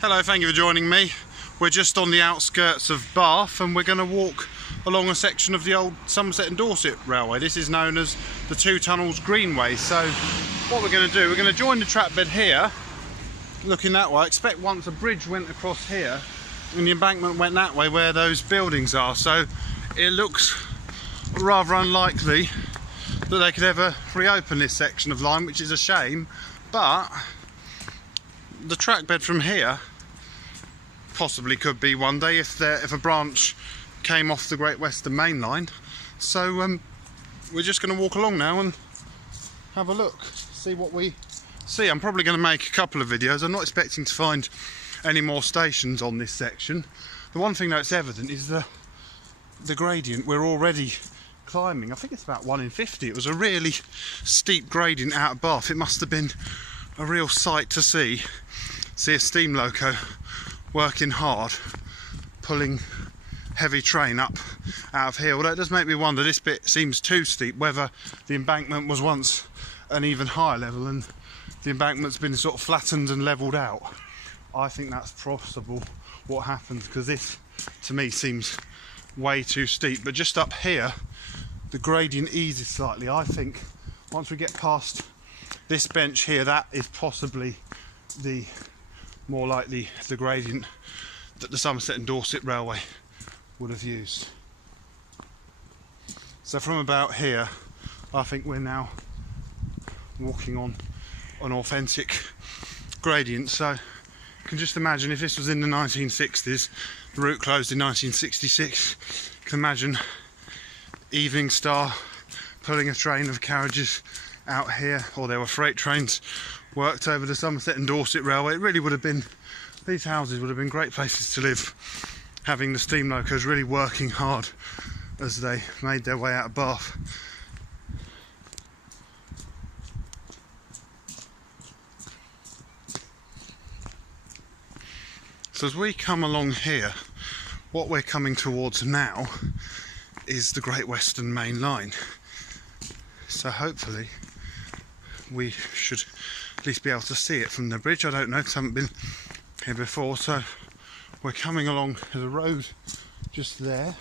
Hello, thank you for joining me. We're just on the outskirts of Bath and we're going to walk along a section of the old Somerset and Dorset Railway. This is known as the Two Tunnels Greenway. So what we're going to do, we're going to join the trackbed here, looking that way. I expect once a bridge went across here and the embankment went that way where those buildings are. So it looks rather unlikely that they could ever reopen this section of line, which is a shame. But the trackbed from here possibly could be one day if a branch came off the Great Western Main Line. So we're just going to walk along now and have a look, see what we see. I'm probably going to make a couple of videos. I'm not expecting to find any more stations on this section. The one thing that's evident is the gradient we're already climbing. I think it's about 1 in 50. It was a really steep gradient out of Bath. It must have been a real sight to see a steam loco working hard, pulling heavy train up out of here. Although it does make me wonder, this bit seems too steep, whether the embankment was once an even higher level and the embankment's been sort of flattened and levelled out. I think that's possible what happened, because this to me seems way too steep. But just up here the gradient eases slightly. I think once we get past this bench here, that is possibly the more likely the gradient that the Somerset and Dorset Railway would have used. So from about here I think we're now walking on an authentic gradient. So you can just imagine if this was in the 1960s, the route closed in 1966, you can imagine Evening Star pulling a train of carriages out here, or there were freight trains worked over the Somerset and Dorset Railway. It really would have been, these houses would have been great places to live, having the steam locos really working hard as they made their way out of Bath. So as we come along here, what we're coming towards now is the Great Western Main Line. So hopefully we should at least be able to see it from the bridge. I don't know, because I haven't been here before. So we're coming along, there's a road just there,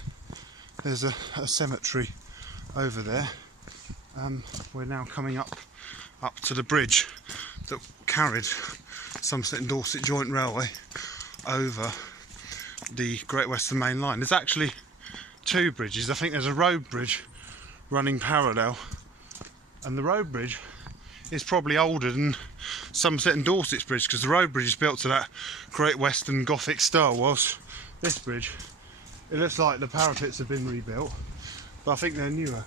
there's a cemetery over there. We're now coming up to the bridge that carried Somerset and Dorset Joint Railway over the Great Western Main Line. There's actually two bridges. I think there's a road bridge running parallel, and the road bridge is probably older than Somerset and Dorset's bridge, because the road bridge is built to that Great Western Gothic style, whilst this bridge, it looks like the parapets have been rebuilt, but I think they're newer.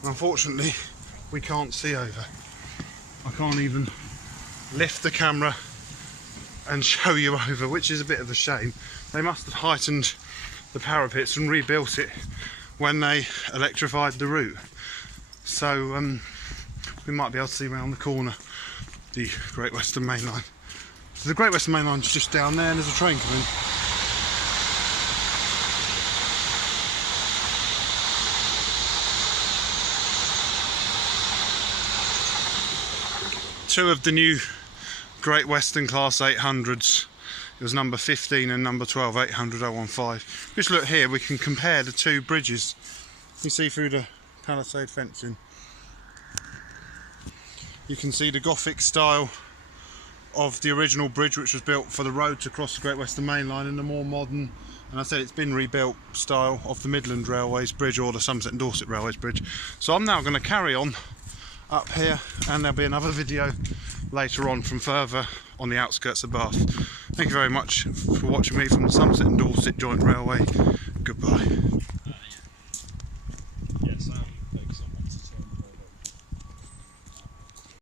And unfortunately we can't see over. I can't even lift the camera and show you over, which is a bit of a shame. They must have heightened the parapets and rebuilt it when they electrified the route. So we might be able to see around the corner the Great Western Main Line. So the Great Western Main Line's just down there and there's a train coming. Two of the new Great Western Class 800s. It was number 15 and number 12, 800-015. Just look here, we can compare the two bridges. You see through the palisade fencing. You can see the Gothic style of the original bridge, which was built for the road to cross the Great Western Main Line, and the more modern, and I said it's been rebuilt, style of the Midland Railways Bridge or the Somerset and Dorset Railways Bridge. So I'm now going to carry on up here, and there'll be another video later on from further on the outskirts of Bath. Thank you very much for watching me from the Somerset and Dorset Joint Railway. Goodbye.